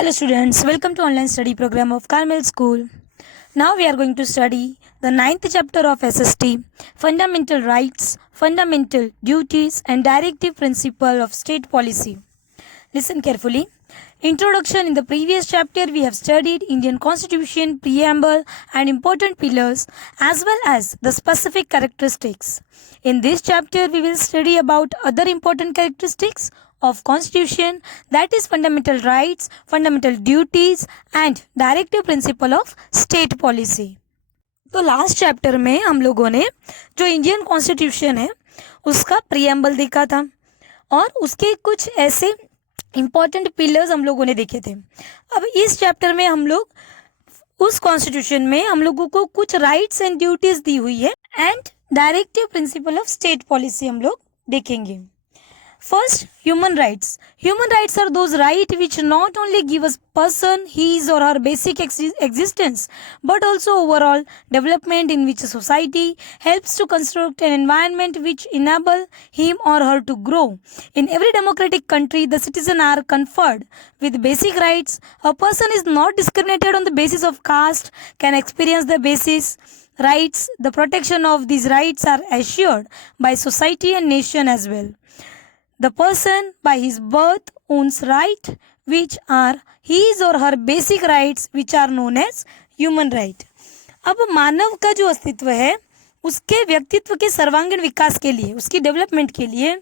Hello students, welcome to online study program of Carmel School. Now we are going to study the ninth chapter of SST, Fundamental Rights, Fundamental Duties and Directive Principle of State Policy. Listen carefully. Introduction. In the previous chapter we have studied Indian Constitution, preamble and important pillars as well as the specific characteristics. In this chapter we will study about other important characteristics of Constitution, that is fundamental rights, fundamental duties and directive principle of state policy. तो last chapter में हम लोगों ने जो Indian constitution है उसका preamble देखा था और उसके कुछ ऐसे इम्पॉर्टेंट पिलर्स हम लोगों ने देखे थे. अब इस चैप्टर में हम लोग उस कॉन्स्टिट्यूशन में हम लोगों को कुछ राइट्स एंड ड्यूटीज दी हुई है and directive principle of state policy हम लोग देखेंगे. First, human rights. Human rights are those rights which not only give a person his or her basic existence, but also overall development in which a society helps to construct an environment which enable him or her to grow. In every democratic country, the citizens are conferred with basic rights. A person is not discriminated on the basis of caste, can experience the basis rights. The protection of these rights are assured by society and nation as well. The person by his birth owns right which are his or her basic rights which are known as human right. अब मानव का जो अस्तित्व है उसके व्यक्तित्व के सर्वांगीण विकास के लिए, उसकी डेवलपमेंट के लिए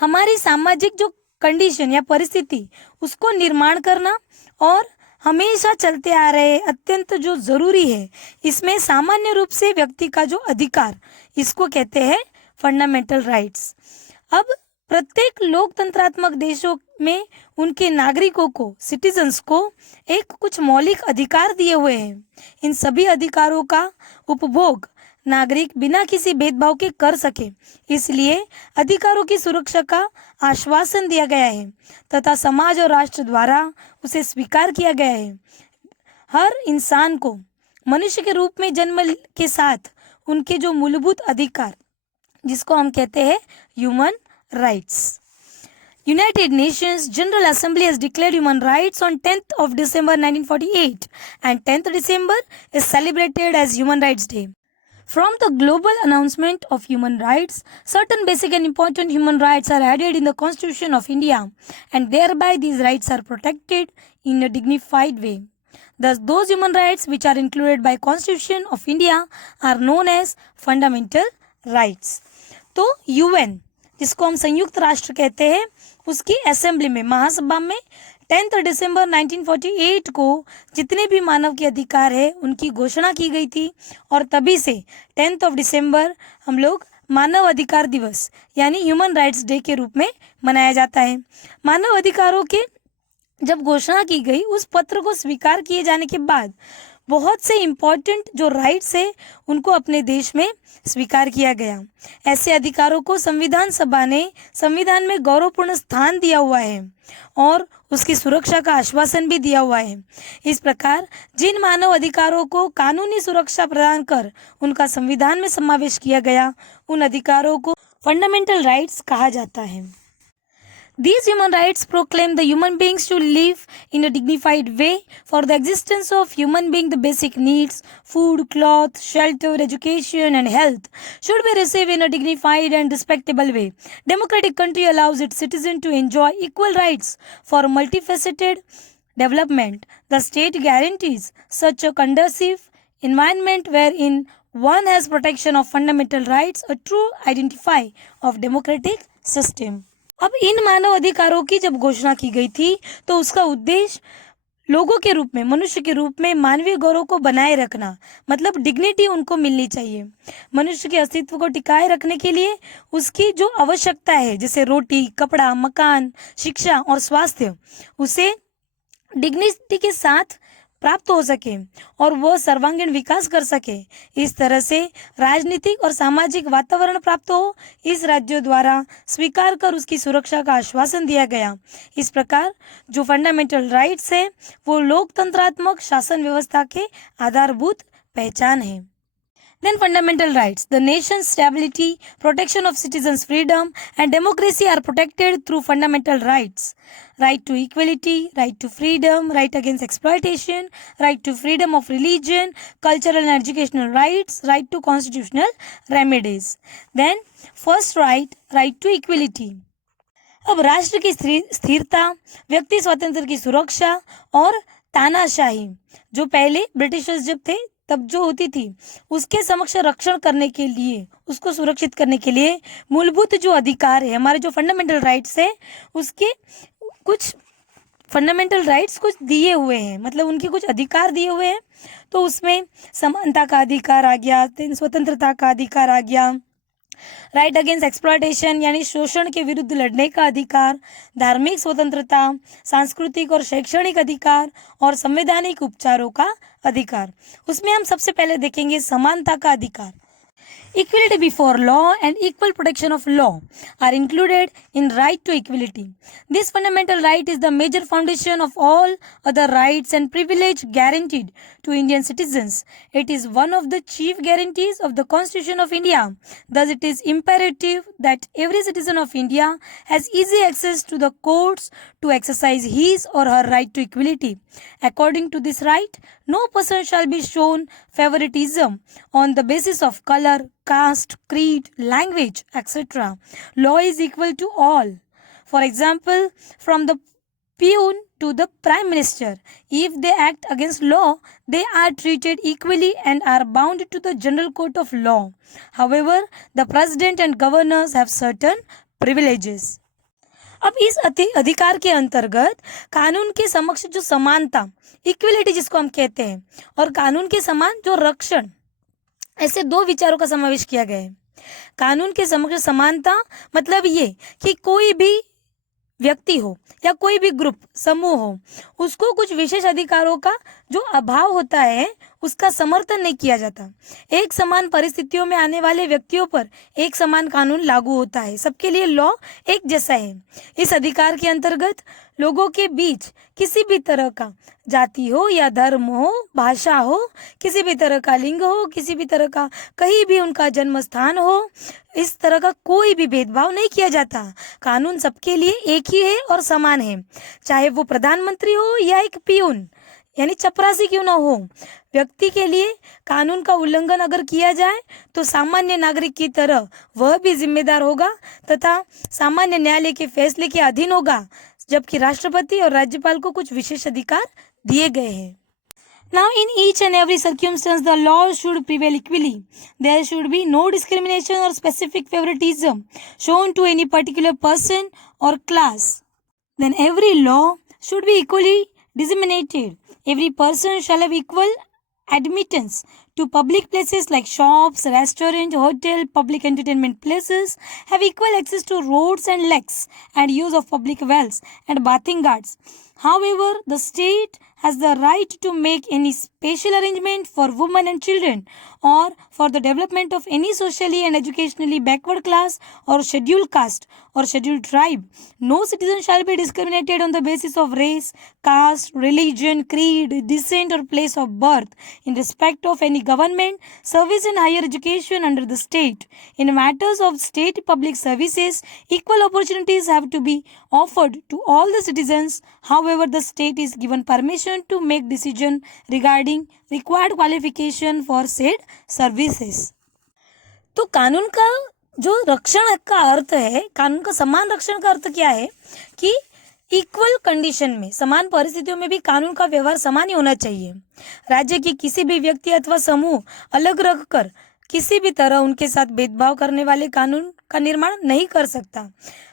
हमारी सामाजिक जो कंडीशन या परिस्थिति उसको निर्माण करना और हमेशा चलते आ रहे अत्यंत जो ज़रूरी है, इसमें सामान्य रूप से व्यक्ति का जो अधिकार, इसको कहते हैं फंडामेंटल राइट्स. अब प्रत्येक लोकतंत्रात्मक देशों में उनके नागरिकों को, सिटीजन्स को एक कुछ मौलिक अधिकार दिए हुए हैं. इन सभी अधिकारों का उपभोग नागरिक बिना किसी भेदभाव के कर सके, इसलिए अधिकारों की सुरक्षा का आश्वासन दिया गया है तथा समाज और राष्ट्र द्वारा उसे स्वीकार किया गया है. हर इंसान को मनुष्य के रूप में जन्म के साथ उनके जो मूलभूत अधिकार, जिसको हम कहते हैं human rights. United Nations General Assembly has declared human rights on 10th of December 1948 and 10th December is celebrated as Human Rights Day. From the global announcement of human rights, certain basic and important human rights are added in the Constitution of India and thereby these rights are protected in a dignified way. Thus, those human rights which are included by Constitution of India are known as fundamental rights. तो UN जिसको हम संयुक्त राष्ट्र कहते हैं, उसकी assembly में, महासभा में 10 दिसंबर 1948 को जितने भी मानव के अधिकार है उनकी घोषणा की गई थी और तभी से 10 दिसंबर हम लोग मानव अधिकार दिवस यानी ह्यूमन राइट्स डे के रूप में मनाया जाता है. मानव अधिकारों के जब घोषणा की गई, उस पत्र को स्वीकार किए जाने के बाद बहुत से इम्पॉर्टेंट जो राइट्स है उनको अपने देश में स्वीकार किया गया. ऐसे अधिकारों को संविधान सभा ने संविधान में गौरवपूर्ण स्थान दिया हुआ है और उसकी सुरक्षा का आश्वासन भी दिया हुआ है. इस प्रकार जिन मानव अधिकारों को कानूनी सुरक्षा प्रदान कर उनका संविधान में समावेश किया गया, उन अधिकारों को फंडामेंटल राइट्स कहा जाता है. These human rights proclaim the human beings to live in a dignified way. For the existence of human being, the basic needs, food, cloth, shelter, education and health should be received in a dignified and respectable way. Democratic country allows its citizens to enjoy equal rights for multifaceted development. The state guarantees such a conducive environment wherein one has protection of fundamental rights, a true identifier of democratic system. अब इन मानव अधिकारों की जब घोषणा की गई थी तो उसका उद्देश्य लोगों के रूप में, मनुष्य के रूप में मानवीय गौरव को बनाए रखना, मतलब डिग्निटी उनको मिलनी चाहिए. मनुष्य के अस्तित्व को टिकाए रखने के लिए उसकी जो आवश्यकता है, जैसे रोटी, कपड़ा, मकान, शिक्षा और स्वास्थ्य, उसे डिग्निटी के साथ प्राप्त हो सके और वह सर्वांगीण विकास कर सके. इस तरह से राजनीतिक और सामाजिक वातावरण प्राप्त हो, इस राज्यों द्वारा स्वीकार कर उसकी सुरक्षा का आश्वासन दिया गया. इस प्रकार जो फंडामेंटल राइट्स है वो लोकतंत्रात्मक शासन व्यवस्था के आधारभूत पहचान है. Then fundamental rights. The nation's stability, protection of citizens' freedom, and democracy are protected through fundamental rights. Right to equality, right to freedom, right against exploitation, right to freedom of religion, cultural and educational rights, right to constitutional remedies. Then first right, right to equality. अब राष्ट्र की स्थिरता, व्यक्ति स्वातंत्र की सुरक्षा और तानाशाही, जो पहले ब्रिटिशर्स जब थे तब जो होती थी, उसके समक्ष रक्षण करने के लिए, उसको सुरक्षित करने के लिए मूलभूत जो अधिकार है, हमारे जो फंडामेंटल राइट्स है, उसके कुछ फंडामेंटल राइट्स कुछ दिए हुए हैं, मतलब उनके कुछ अधिकार दिए हुए हैं। तो उसमें समानता का अधिकार आ गया, स्वतंत्रता का अधिकार आ गया, राइट अगेंस्ट एक्सप्लॉयटेशन यानी शोषण के विरुद्ध लड़ने का अधिकार, धार्मिक स्वतंत्रता, सांस्कृतिक और शैक्षणिक अधिकार और संवैधानिक उपचारों का अधिकार। उसमें हम सबसे पहले देखेंगे समानता का अधिकार। Equality before law and equal protection of law are included in right to equality. This fundamental right is the major foundation of all other rights and privilege guaranteed to Indian citizens. It is one of the chief guarantees of the Constitution of India. Thus, it is imperative that every citizen of India has easy access to the courts to exercise his or her right to equality. According to this right, no person shall be shown favoritism on the basis of color, caste, creed, language, etc. Law is equal to all. For example, from the peon to the prime minister, if they act against law, they are treated equally and are bound to the general court of law. However, the president and governors have certain privileges. अब इस अधिकार के अंतर्गत कानून के समक्ष जो समानता, इक्वलिटी जिसको हम कहते हैं, और कानून के समान जो रक्षण, ऐसे दो विचारों का समावेश किया गया है। कानून के समक्ष समानता मतलब ये कि कोई भी व्यक्ति हो या कोई भी ग्रुप, समूह हो, उसको कुछ विशेष अधिकारों का जो अभाव होता है उसका समर्थन नहीं किया जाता। एक समान परिस्थितियों में आने वाले व्यक्तियों पर एक समान कानून लागू होता है, सबके लिए लॉ एक जैसा है। इस अधिकार के अंतर्गत लोगों के बीच किसी भी तरह का जाति हो या धर्म हो, भाषा हो, किसी भी तरह का लिंग हो, किसी भी तरह का कहीं भी उनका जन्म स्थान हो, इस तरह का कोई भी भेदभाव नहीं किया जाता। कानून सबके लिए एक ही है और समान है, चाहे वो प्रधानमंत्री हो या एक पियून यानी चपरासी क्यों ना हो। व्यक्ति के लिए कानून का उल्लंघन अगर किया जाए तो सामान्य नागरिक की तरह वह भी जिम्मेदार होगा तथा सामान्य न्यायालय के फैसले के अधीन होगा, जबकि राष्ट्रपति और राज्यपाल को कुछ विशेष अधिकार दिए गए हैं। Now, in each and every circumstance, the law should prevail equally. There should be no discrimination or specific favoritism shown to any particular person or class. Then every law should be equally disseminated. Every person shall have equal admittance to public places like shops, restaurant, hotel, public entertainment places, have equal access to roads and lakes and use of public wells and bathing ghats. However, the state has the right to make any special arrangement for women and children or for the development of any socially and educationally backward class or scheduled caste or scheduled tribe. No citizen shall be discriminated on the basis of race, caste, religion, creed, descent or place of birth in respect of any government, service and higher education under the state. In matters of state public services, equal opportunities have to be offered to all the citizens. However, the state is given permission to make decision regarding required qualification for said services. तो कानून का जो रक्षण का अर्थ है, कानून का समान रक्षण का अर्थ क्या है कि इक्वल कंडीशन में, समान परिस्थितियों में भी कानून का व्यवहार समान ही होना चाहिए। राज्य के किसी भी व्यक्ति अथवा समूह अलग रखकर किसी भी तरह उनके साथ भेदभाव करने वाले कानून का निर्माण नहीं कर सकता।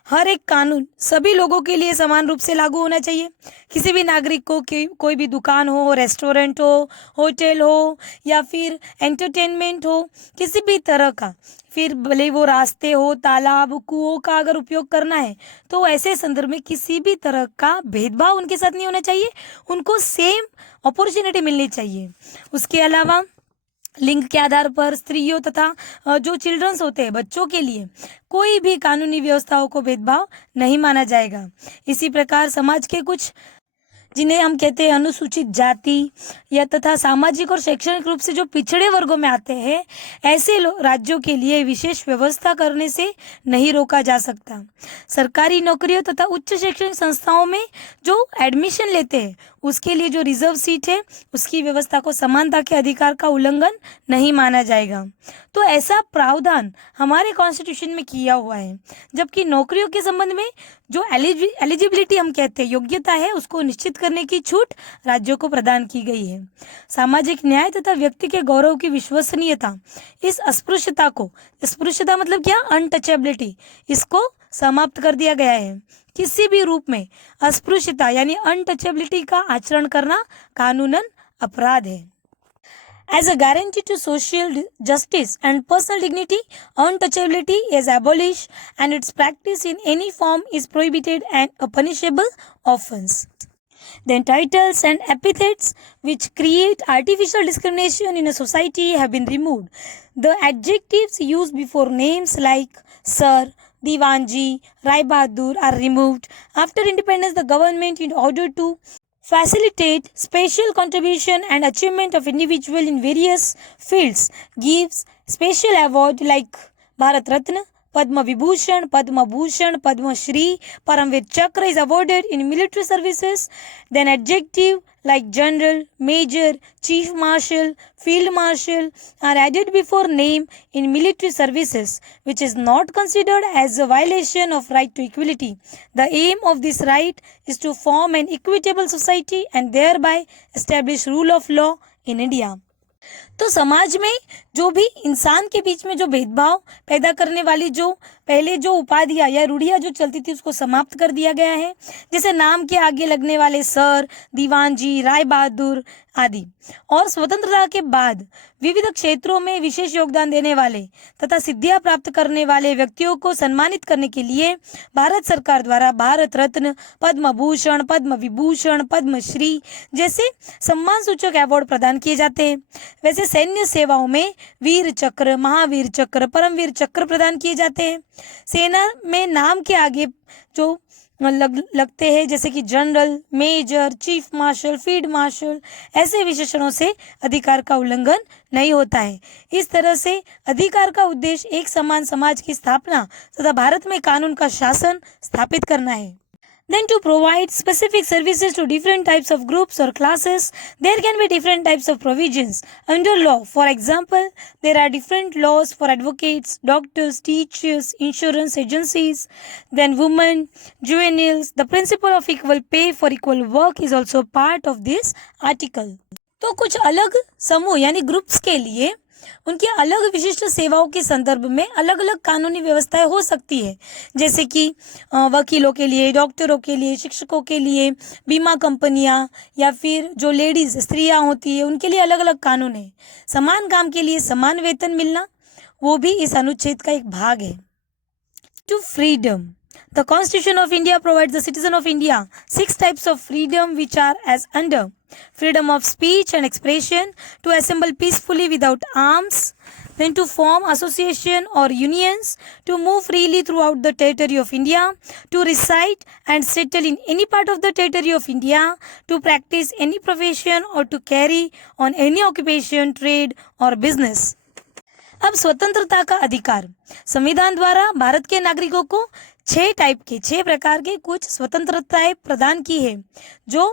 हर एक कानून सभी लोगों के लिए समान रूप से लागू होना चाहिए। किसी भी नागरिक को कोई भी दुकान हो, रेस्टोरेंट हो, होटल हो या फिर एंटरटेनमेंट हो, किसी भी तरह का, फिर भले वो रास्ते हो, तालाब, कुओं का अगर उपयोग करना है तो ऐसे संदर्भ में किसी भी तरह का भेदभाव उनके साथ नहीं होना चाहिए, उनको सेम अपॉर्चुनिटी मिलनी चाहिए। उसके अलावा लिंग के आधार पर स्त्रियों तथा जो चिल्ड्रंस होते हैं, बच्चों के लिए कोई भी कानूनी व्यवस्थाओं को भेदभाव नहीं माना जाएगा। इसी प्रकार समाज के कुछ जिन्हें हम कहते हैं अनुसूचित जाति या तथा सामाजिक और शैक्षणिक रूप से जो पिछड़े वर्गों में आते हैं, ऐसे राज्यों के लिए विशेष व्यवस्था करने से नहीं रोका जा सकता। सरकारी नौकरियों तथा उच्च शैक्षणिक संस्थाओं में जो एडमिशन लेते हैं उसके लिए जो रिजर्व सीट है उसकी व्यवस्था को समानता के अधिकार का उल्लंघन नहीं माना जाएगा। तो ऐसा प्रावधान हमारे कॉन्स्टिट्यूशन में किया हुआ है। जबकि नौकरियों के संबंध में जो एलिजिबिलिटी हम कहते हैं, योग्यता है, उसको निश्चित करने की छूट राज्यों को प्रदान की गई है। सामाजिक न्याय तथा व्यक्ति के गौरव की विश्वसनीयता, इस अस्पृश्यता को, अस्पृश्यता मतलब क्या, अनटचेबिलिटी, इसको समाप्त कर दिया गया है। किसी भी रूप में अस्पृश्यता यानी अनटचेबिलिटी का आचरण करना कानूनन अपराध है। As a guarantee to social justice and personal dignity, untouchability is abolished and its practice in any form is prohibited and a punishable offense. Then titles and epithets which create artificial discrimination in a society have been removed. The adjectives used before names like Sir, Diwanji, Rai Bahadur are removed. After independence, the government, in order to facilitate special contribution and achievement of individual in various fields, gives special award like Bharat Ratna, Padma Vibhushan, Padma Bhushan, Padma Shri, Paramvir Chakra is awarded in military services. Then adjective like general, major, chief marshal, field marshal are added before name in military services, which is not considered as a violation of right to equality. The aim of this right is to form an equitable society and thereby establish rule of law in India. तो समाज में जो भी इंसान के बीच में जो भेदभाव पैदा करने वाली जो पहले जो उपाधियां या रूढ़ियां जो चलती थी उसको समाप्त कर दिया गया है। जैसे नाम के आगे लगने वाले सर, दीवान जी, राय बहादुर आदि। और स्वतंत्रता के बाद विविध क्षेत्रों में विशेष योगदान देने वाले तथा सिद्धियां प्राप्त करने वाले व्यक्तियों को सम्मानित करने के लिए भारत सरकार द्वारा भारत रत्न, पद्म भूषण, पद्म विभूषण, पद्मश्री जैसे सम्मान सूचक अवार्ड प्रदान किए जाते हैं। वैसे सैन्य सेवाओं में वीर चक्र, महावीर चक्र, परमवीर चक्र प्रदान किए जाते हैं। सेना में नाम के आगे जो लगते हैं जैसे कि general, major, chief marshal, field marshal, ऐसे विशेषणों से अधिकार का उल्लंघन नहीं होता है। इस तरह से अधिकार का उद्देश्य एक समान समाज की स्थापना तथा भारत में कानून का शासन स्थापित करना है। Then to provide specific services to different types of groups or classes, there can be different types of provisions under law. For example, there are different laws for advocates, doctors, teachers, insurance agencies, then women, juveniles. The principle of equal pay for equal work is also part of this article. तो कुछ अलग समूह यानी groups के लिए उनकी अलग विशिष्ट सेवाओं के संदर्भ में अलग अलग कानूनी व्यवस्थाएं हो सकती है। जैसे कि वकीलों के लिए, डॉक्टरों के लिए, शिक्षकों के लिए, बीमा कंपनियां या फिर जो लेडीज स्त्रियां होती है उनके लिए अलग अलग कानून है। समान काम के लिए समान वेतन मिलना वो भी इस अनुच्छेद का एक भाग है। To freedom, the Constitution of India provides the citizen of India 6 types of freedom which are as under: freedom of speech and expression, to assemble peacefully without arms, then to form association or unions, to move freely throughout the territory of India, to reside and settle in any part of the territory of India, to practice any profession or to carry on any occupation, trade or business. अब स्वतंत्रता का अधिकार, संविधान द्वारा भारत के नागरिकों को 6 प्रकार के कुछ स्वतंत्रताएं प्रदान की है। जो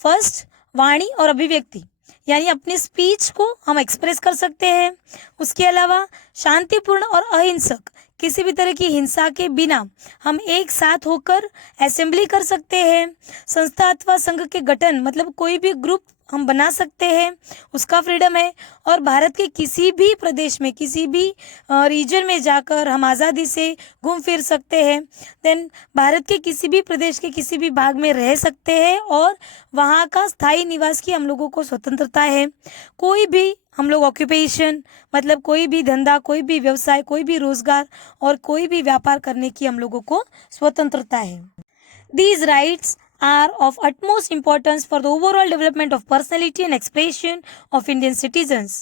फर्स्ट, वाणी और अभिव्यक्ति यानी अपने स्पीच को हम एक्सप्रेस कर सकते हैं। उसके अलावा शांतिपूर्ण और अहिंसक, किसी भी तरह की हिंसा के बिना हम एक साथ होकर असेंबली कर सकते हैं। संस्था अथवा संघ के गठन मतलब कोई भी ग्रुप हम बना सकते हैं, उसका फ्रीडम है। और भारत के किसी भी प्रदेश में, किसी भी रीजन में जाकर हम आज़ादी से घूम फिर सकते हैं। देन भारत के किसी भी प्रदेश के किसी भी भाग में रह सकते हैं और वहाँ का स्थायी निवास की हम लोगों को स्वतंत्रता है। कोई भी हम लोग ऑक्यूपेशन मतलब कोई भी धंधा, कोई भी व्यवसाय, कोई भी रोजगार और कोई भी व्यापार करने की हम लोगों को स्वतंत्रता है। These rights are of utmost importance for the overall development of personality and expression of Indian citizens.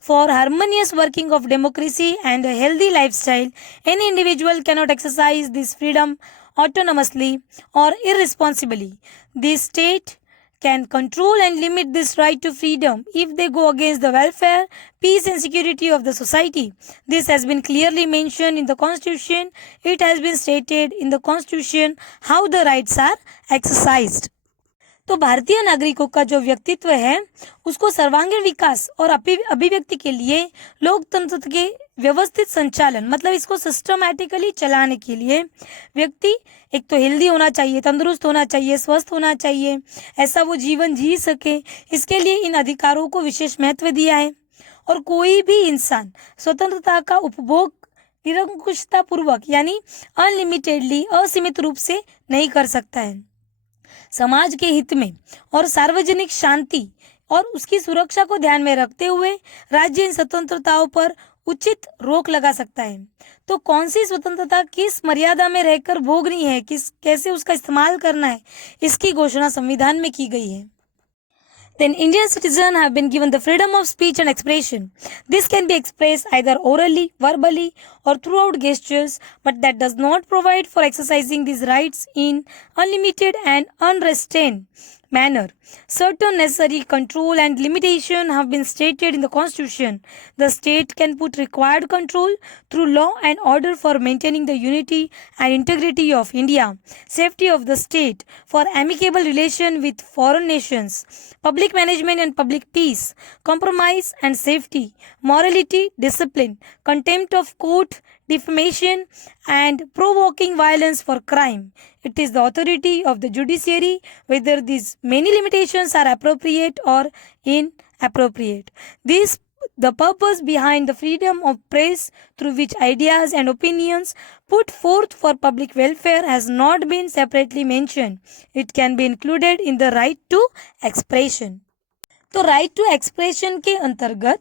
For harmonious working of democracy and a healthy lifestyle, any individual cannot exercise this freedom autonomously or irresponsibly. The state can control and limit this right to freedom if they go against the welfare, peace and security of the society. This has been clearly mentioned in the Constitution. It has been stated in the Constitution how the rights are exercised. तो भारतीय नागरिकों का जो व्यक्तित्व है उसको सर्वांगीण विकास और अभिव्यक्ति के लिए लोकतंत्र के व्यवस्थित संचालन मतलब इसको सिस्टमैटिकली चलाने के लिए व्यक्ति एक तो हेल्दी होना चाहिए, तंदुरुस्त होना चाहिए, स्वस्थ होना चाहिए, ऐसा वो जीवन जी सके, इसके लिए इन अधिकारों को विशेष महत्व दिया है। और कोई भी इंसान स्वतंत्रता का उपभोग निरंकुशता पूर्वक यानी अनलिमिटेडली असीमित रूप से नहीं कर सकता है। समाज के हित में और सार्वजनिक शांति और उसकी सुरक्षा को ध्यान में रखते हुए राज्य इन स्वतंत्रताओं पर उचित रोक लगा सकता है। तो कौन सी स्वतंत्रता किस मर्यादा में रहकर भोगनी है, कैसे उसका इस्तेमाल करना है, इसकी घोषणा संविधान में की गई है। Then Indian citizens have been given the freedom of speech and expression. This can be expressed either orally, verbally, or throughout gestures, but that does not provide for exercising these rights in unlimited and unrestrained manner. Certain necessary control and limitation have been stated in the Constitution. The state can put required control through law and order for maintaining the unity and integrity of India, safety of the state, for amicable relation with foreign nations, public management and public peace, compromise and safety, morality, discipline, contempt of court, defamation and provoking violence for crime. It is the authority of the judiciary whether these many limitations are appropriate or inappropriate. The purpose behind the freedom of press through which ideas and opinions put forth for public welfare has not been separately mentioned. It can be included in the right to expression. तो right to expression के अंतर्गत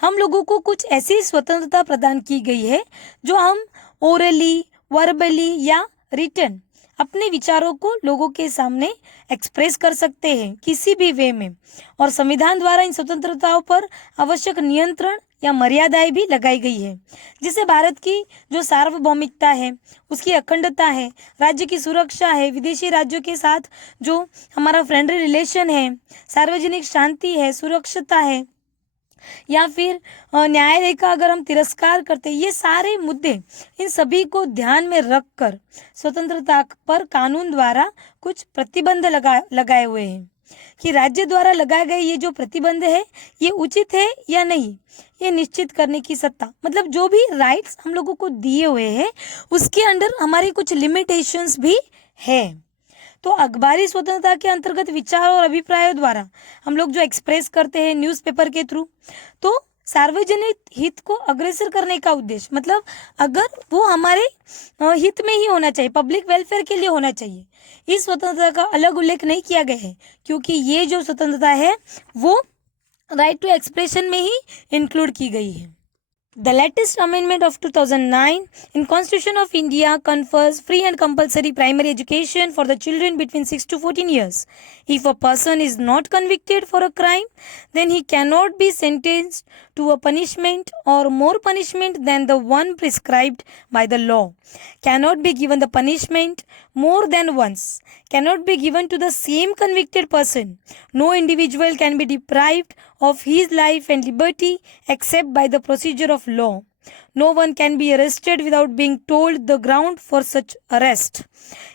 हम लोगों को कुछ ऐसी स्वतंत्रता प्रदान की गई है जो हम ओरली, वर्बली या रिटन अपने विचारों को लोगों के सामने एक्सप्रेस कर सकते हैं किसी भी वे में। और संविधान द्वारा इन स्वतंत्रताओं पर आवश्यक नियंत्रण या मर्यादाएं भी लगाई गई है, जिससे भारत की जो सार्वभौमिकता है, उसकी अखंडता है, राज्य की सुरक्षा है, विदेशी राज्यों के साथ जो हमारा फ्रेंडली रिलेशन है, सार्वजनिक शांति है, सुरक्षता है, या फिर न्यायालय का अगर हम तिरस्कार करते हैं, ये सारे मुद्दे इन सभी को ध्यान में रखकर स्वतंत्रता पर कानून द्वारा कुछ प्रतिबंध लगाए हुए हैं कि राज्य द्वारा लगाए गए ये जो प्रतिबंध है ये उचित है या नहीं, ये निश्चित करने की सत्ता मतलब जो भी राइट्स हम लोगों को दिए हुए हैं उसके अंडर हमारी कुछ लिमिटेशंस भी है। तो अखबारी स्वतंत्रता के अंतर्गत विचार और अभिप्रायों द्वारा हम लोग जो एक्सप्रेस करते हैं न्यूज़पेपर के थ्रू, तो सार्वजनिक हित को अग्रसर करने का उद्देश्य मतलब अगर वो हमारे हित में ही होना चाहिए, पब्लिक वेलफेयर के लिए होना चाहिए, इस स्वतंत्रता का अलग उल्लेख नहीं किया गया है क्योंकि ये जो स्वतंत्रता है वो राइट टू एक्सप्रेशन में ही इंक्लूड की गई है। The latest amendment of 2009 in Constitution of India confers free and compulsory primary education for the children between 6 to 14 years. If a person is not convicted for a crime, then he cannot be sentenced to a punishment or more punishment than the one prescribed by the law, cannot be given the punishment more than once, cannot be given to the same convicted person. No individual can be deprived of his life and liberty except by the procedure of law. No one can be arrested without being told the ground for such arrest.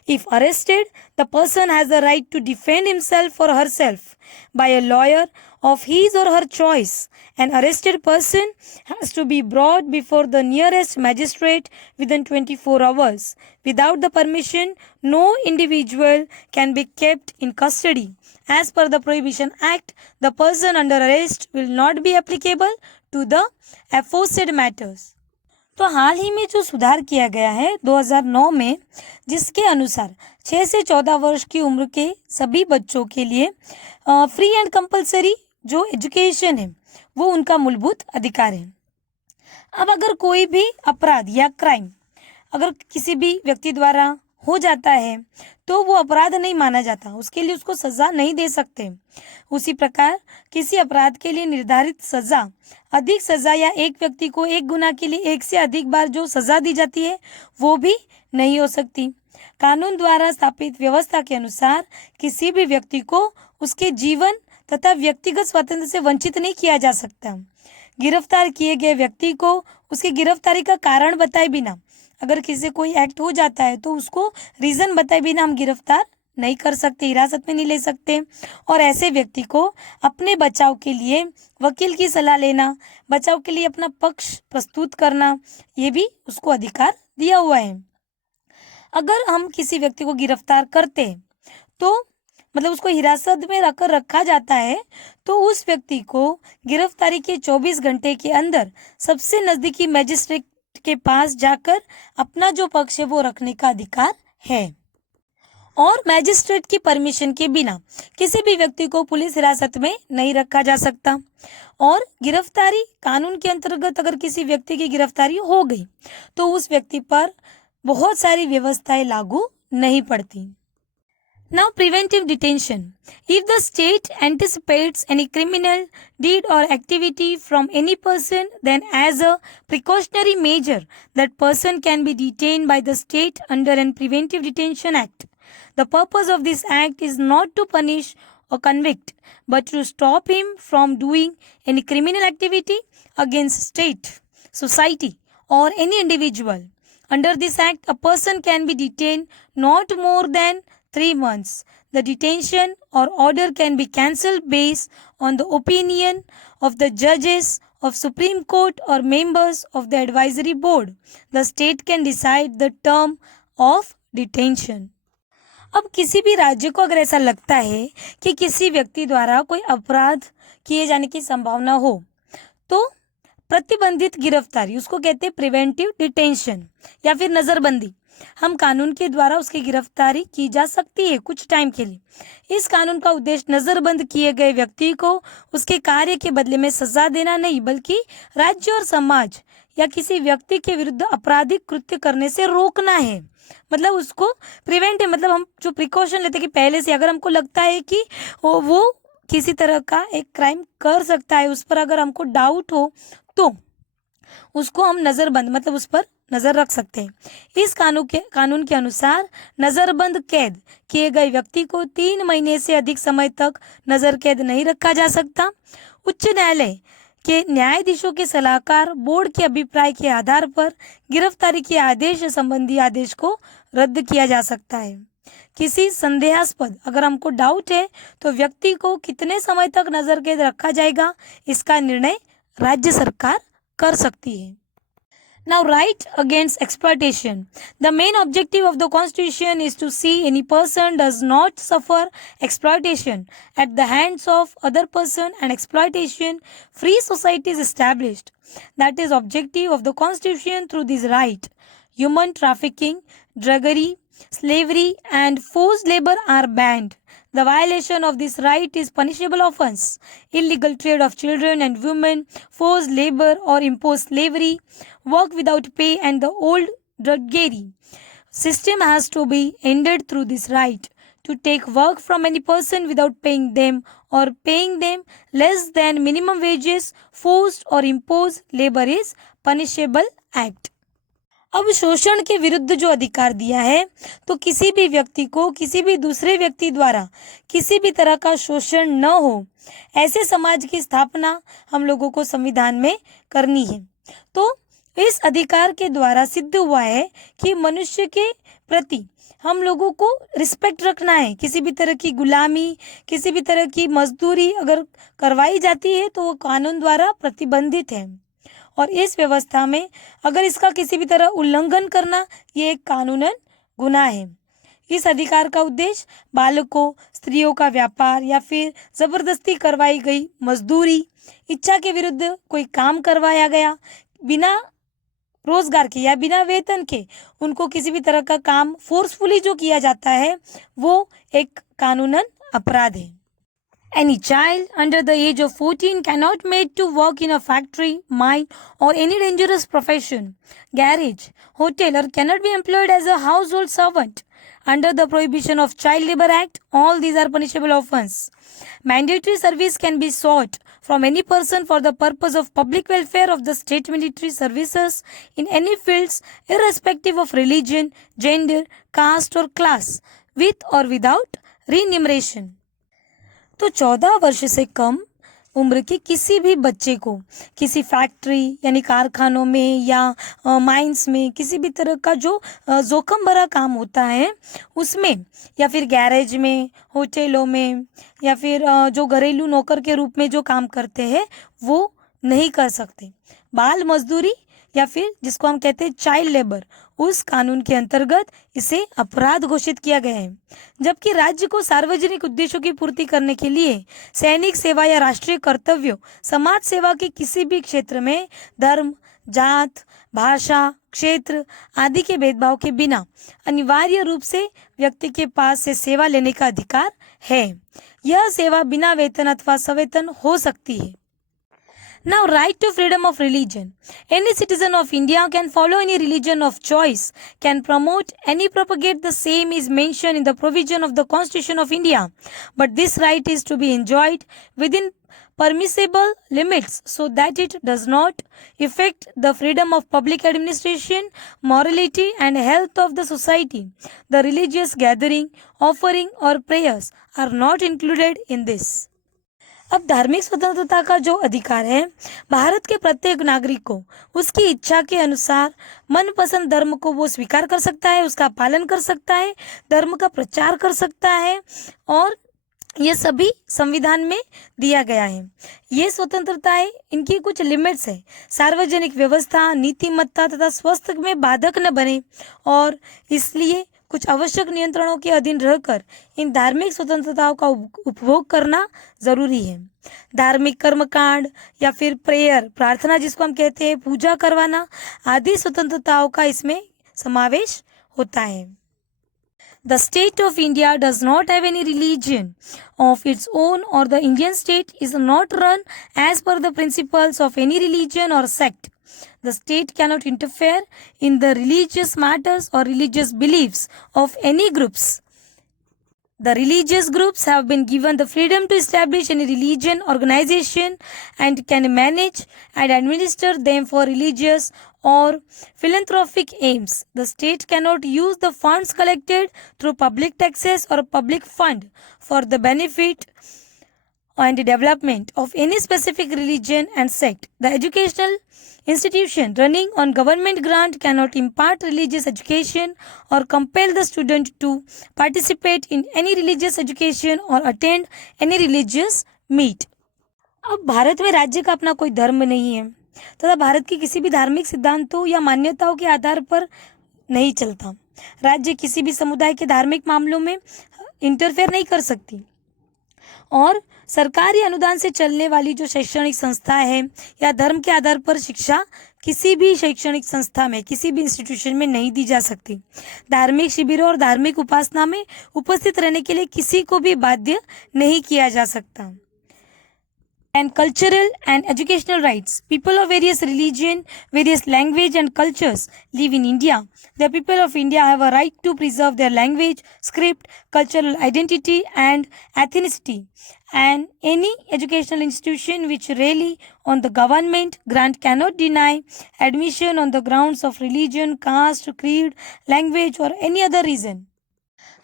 If arrested, the person has the right to defend himself or herself by a lawyer of his or her choice. An arrested person has to be brought before the nearest magistrate within 24 hours. Without the permission, no individual can be kept in custody. As per the Prohibition Act, the person under arrest will not be applicable to the aforesaid matters. तो हाल ही में जो सुधार किया गया है 2009 में, जिसके अनुसार 6 से 14 वर्ष की उम्र के सभी बच्चों के लिए फ्री एंड कंपलसरी जो एजुकेशन है वो उनका मूलभूत अधिकार है। अब अगर कोई भी अपराध या क्राइम अगर किसी भी व्यक्ति द्वारा हो जाता है तो वो अपराध नहीं माना जाता, उसके लिए उसको सज़ा नहीं दे सकते। उसी प्रकार किसी अपराध के लिए निर्धारित सज़ा, अधिक सज़ा या एक व्यक्ति को एक गुनाह के लिए एक से अधिक बार जो सज़ा दी जाती है वो भी नहीं हो सकती। कानून द्वारा स्थापित व्यवस्था के अनुसार किसी भी व्यक्ति को उसके जीवन तथा व्यक्तिगत स्वतंत्रता से वंचित नहीं किया जा सकता। गिरफ्तार किए गए व्यक्ति को उसकी गिरफ्तारी का कारण बताए बिना, अगर किसी कोई एक्ट हो जाता है तो उसको रीजन बताए बिना हम गिरफ्तार नहीं कर सकते, हिरासत में नहीं ले सकते। और ऐसे व्यक्ति को अपने बचाव के लिए वकील की सलाह लेना, बचाव के लिए अपना पक्ष प्रस्तुत करना, ये भी उसको अधिकार दिया हुआ है। अगर हम किसी व्यक्ति को गिरफ्तार करते हैं तो मतलब उसको हिरासत में रखकर रखा जाता है, तो उस व्यक्ति को गिरफ्तारी के 24 घंटे के अंदर सबसे नजदीकी मजिस्ट्रेट के पास जाकर अपना जो पक्ष है वो रखने का अधिकार है। और मैजिस्ट्रेट की परमिशन के बिना किसी भी व्यक्ति को पुलिस हिरासत में नहीं रखा जा सकता। और गिरफ्तारी कानून के अंतर्गत अगर किसी व्यक्ति की गिरफ्तारी हो गई तो उस व्यक्ति पर बहुत सारी व्यवस्थाएं लागू नहीं पड़ती। Now, preventive detention. If the state anticipates any criminal deed or activity from any person, then as a precautionary measure, that person can be detained by the state under an Preventive Detention Act. The purpose of this act is not to punish or convict, but to stop him from doing any criminal activity against state, society, or any individual. Under this act, a person can be detained not more than 3 months. The detention or order can be cancelled based on the opinion of the judges of Supreme Court or members of the advisory board. The state can decide the term of detention. अब किसी भी राज्य को अगर ऐसा लगता है कि किसी व्यक्ति द्वारा कोई अपराध किए जाने की संभावना हो तो प्रतिबंधित गिरफ्तारी, उसको कहते हैं प्रिवेंटिव डिटेंशन या फिर नजरबंदी, हम कानून के द्वारा उसकी गिरफ्तारी की जा सकती है कुछ टाइम के लिए। इस कानून का उद्देश्य नजरबंद किए गए व्यक्ति को उसके कार्य के बदले में सजा देना नहीं, बल्कि राज्य और समाज या किसी व्यक्ति के विरुद्ध आपराधिक कृत्य करने से रोकना है। मतलब उसको प्रिवेंट है, मतलब हम जो प्रिकॉशन लेते हैं कि पहले से अगर हमको लगता है कि वो किसी तरह का एक क्राइम कर सकता है, उस पर अगर हमको डाउट हो तो उसको हम नजरबंद मतलब उस पर नजर रख सकते हैं। इस कानून के अनुसार नजरबंद कैद किए गए व्यक्ति को 3 महीने से अधिक समय तक नजर कैद नहीं रखा जा सकता। उच्च न्यायालय के न्यायाधीशों के सलाहकार बोर्ड के अभिप्राय के आधार पर गिरफ्तारी के आदेश संबंधी आदेश को रद्द किया जा सकता है। किसी संदेहास्पद अगर हमको डाउट है तो व्यक्ति को कितने समय तक नजर कैद रखा जाएगा, इसका निर्णय राज्य सरकार कर सकती है। Now, right against exploitation. The main objective of the Constitution is to see any person does not suffer exploitation at the hands of other person, and exploitation free society is established. That is objective of the Constitution through this right. Human trafficking, druggery, slavery and forced labor are banned. The violation of this right is punishable offense. Illegal trade of children and women, forced labor or imposed slavery, work without pay and the old drudgery system has to be ended through this right. To take work from any person without paying them or paying them less than minimum wages, forced or imposed labor is punishable act. अब शोषण के विरुद्ध जो अधिकार दिया है तो किसी भी व्यक्ति को किसी भी दूसरे व्यक्ति द्वारा किसी भी तरह का शोषण न हो, ऐसे समाज की स्थापना हम लोगों को संविधान में करनी है। तो इस अधिकार के द्वारा सिद्ध हुआ है कि मनुष्य के प्रति हम लोगों को रिस्पेक्ट रखना है। किसी भी तरह की गुलामी, किसी भी तरह की मजदूरी अगर करवाई जाती है तो वो कानून द्वारा प्रतिबंधित है, और इस व्यवस्था में अगर इसका किसी भी तरह उल्लंघन करना ये एक कानूनन गुनाह है। इस अधिकार का उद्देश्य बालकों, स्त्रियों का व्यापार या फिर जबरदस्ती करवाई गई मजदूरी, इच्छा के विरुद्ध कोई काम करवाया गया बिना रोजगार के या बिना वेतन के, उनको किसी भी तरह का काम फोर्सफुली जो किया जाता है वो एक कानूनन अपराध है। Any child under the age of 14 cannot made to work in a factory, mine or any dangerous profession, garage, hotel, or cannot be employed as a household servant. Under the Prohibition of Child Labour Act, all these are punishable offence. Mandatory service can be sought from any person for the purpose of public welfare of the state military services in any fields, irrespective of religion, gender, caste or class, with or without remuneration. तो 14 वर्ष से कम उम्र के किसी भी बच्चे को किसी फैक्ट्री यानी कारखानों में या माइंस में किसी भी तरह का जो जोखिम भरा काम होता है उसमें, या फिर गैरेज में, होटलों में, या फिर जो घरेलू नौकर के रूप में जो काम करते हैं वो नहीं कर सकते। बाल मजदूरी या फिर जिसको हम कहते हैं चाइल्ड लेबर, उस कानून के अंतर्गत इसे अपराध घोषित किया गया है। जबकि राज्य को सार्वजनिक उद्देश्यों की पूर्ति करने के लिए सैनिक सेवा या राष्ट्रीय कर्तव्यों, समाज सेवा के किसी भी क्षेत्र में धर्म, जात, भाषा, क्षेत्र आदि के भेदभाव के बिना अनिवार्य रूप से व्यक्ति के पास से सेवा लेने का अधिकार है। यह सेवा बिना वेतन अथवा सवेतन हो सकती है। Now, right to freedom of religion. Any citizen of India can follow any religion of choice, can promote any propagate the same is mentioned in the provision of the Constitution of India. But this right is to be enjoyed within permissible limits so that it does not affect the freedom of public administration, morality and health of the society. The religious gathering, offering or prayers are not included in this. अब धार्मिक स्वतंत्रता का जो अधिकार है भारत के प्रत्येक नागरिक को उसकी इच्छा के अनुसार मनपसंद धर्म को वो स्वीकार कर सकता है, उसका पालन कर सकता है, धर्म का प्रचार कर सकता है, और ये सभी संविधान में दिया गया है। ये स्वतंत्रताएं, इनकी कुछ लिमिट्स है। सार्वजनिक व्यवस्था, नीतिमत्ता तथा स्वास्थ्य में बाधक न बने और इसलिए कुछ आवश्यक नियंत्रणों के अधीन रहकर इन धार्मिक स्वतंत्रताओं का उपभोग करना जरूरी है। धार्मिक कर्मकांड या फिर प्रेयर, प्रार्थना जिसको हम कहते हैं, पूजा करवाना आदि स्वतंत्रताओं का इसमें समावेश होता है। The state of India does not have any religion of its own, or the Indian state is not run as per the principles of any religion or sect. The state cannot interfere in the religious matters or religious beliefs of any groups. The religious groups have been given the freedom to establish any religion organization and can manage and administer them for religious or philanthropic aims. The state cannot use the funds collected through public taxes or public fund for the benefit and development of any specific religion and sect. The educational institution running on government grant cannot impart religious education or compel the student to participate in any religious education or attend any religious meet. अब भारत में राज्य का अपना कोई धर्म नहीं है तथा भारत के किसी भी धार्मिक सिद्धांतों या मान्यताओं के आधार पर नहीं चलता। राज्य किसी भी समुदाय के धार्मिक मामलों में इंटरफेयर नहीं कर सकती और सरकारी अनुदान से चलने वाली जो शैक्षणिक संस्था है या धर्म के आधार पर शिक्षा किसी भी शैक्षणिक संस्था में, किसी भी इंस्टीट्यूशन में नहीं दी जा सकती। धार्मिक शिविरों और धार्मिक उपासना में उपस्थित रहने के लिए किसी को भी बाध्य नहीं किया जा सकता। And cultural and educational rights. People of various religion, various language and cultures live in India. The people of India have a right to preserve their language, script, cultural identity and ethnicity. And any educational institution which rely on the government grant cannot deny admission on the grounds of religion, caste, creed, language or any other reason.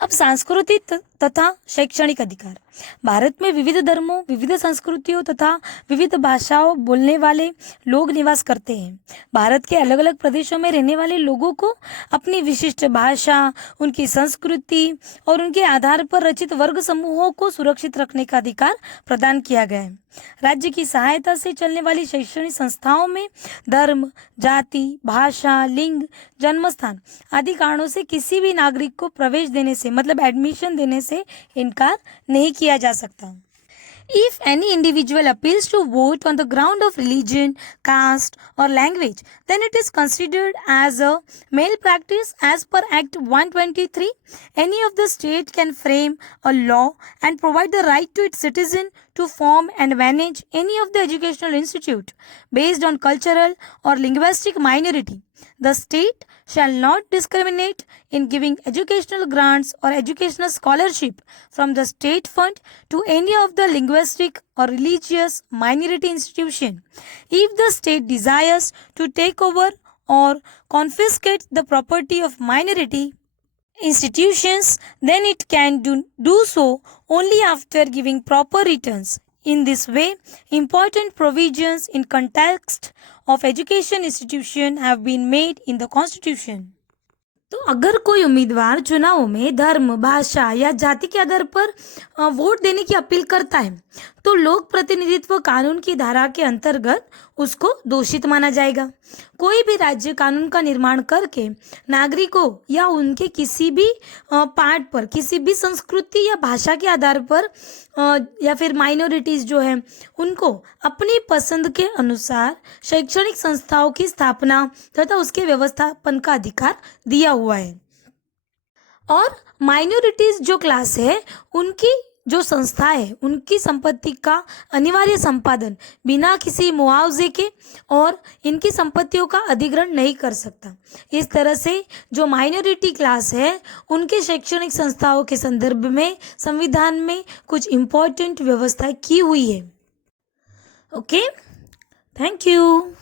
अब सांस्कृतिक तथा शैक्षणिक अधिकार। भारत में विविध धर्मों, विविध संस्कृतियों तथा विविध भाषाओं बोलने वाले लोग निवास करते हैं। भारत के अलग अलग प्रदेशों में रहने वाले लोगों को अपनी विशिष्ट भाषा, उनकी संस्कृति और उनके आधार पर रचित वर्ग समूहों को सुरक्षित रखने का अधिकार प्रदान किया गया है। राज्य की सहायता से चलने वाली शैक्षणिक संस्थाओं में धर्म, जाति, भाषा, लिंग, जन्मस्थान आदि कारणों से किसी भी नागरिक को प्रवेश देने से, मतलब एडमिशन देने से इनकार नहीं किया जा सकता। If any individual appeals to vote on the ground of religion, caste or language, then it is considered as a malpractice as per Act 123. Any of the state can frame a law and provide the right to its citizen to form and manage any of the educational institute based on cultural or linguistic minority. The state shall not discriminate in giving educational grants or educational scholarship from the state fund to any of the linguistic or religious minority institution. If the state desires to take over or confiscate the property of minority institutions, then it can do so only after giving proper returns. In this way, important provisions in context of education institution have been made in the Constitution. तो अगर कोई उम्मीदवार चुनाव में धर्म, भाषा या जाति के आधार पर वोट देने की अपील करता है तो लोक प्रतिनिधित्व कानून की धारा के अंतर्गत उसको दोषित माना जाएगा। कोई भी राज्य कानून का निर्माण करके नागरिकों या उनके किसी भी पार्ट पर, किसी भी संस्कृति या भाषा के आधार पर या फिर माइनॉरिटीज जो है उनको अपनी पसंद के अनुसार शैक्षणिक संस्थाओं की स्थापना तथा उसके व्यवस्थापन का अधिकार दिया हुआ है। और माइनॉरिटीज जो क्लास है उनकी जो संस्था है उनकी संपत्ति का अनिवार्य संपादन बिना किसी मुआवजे के और इनकी संपत्तियों का अधिग्रहण नहीं कर सकता। इस तरह से जो माइनॉरिटी क्लास है उनके शैक्षणिक संस्थाओं के संदर्भ में संविधान में कुछ इम्पोर्टेंट व्यवस्थाएं की हुई है। Okay, thank you.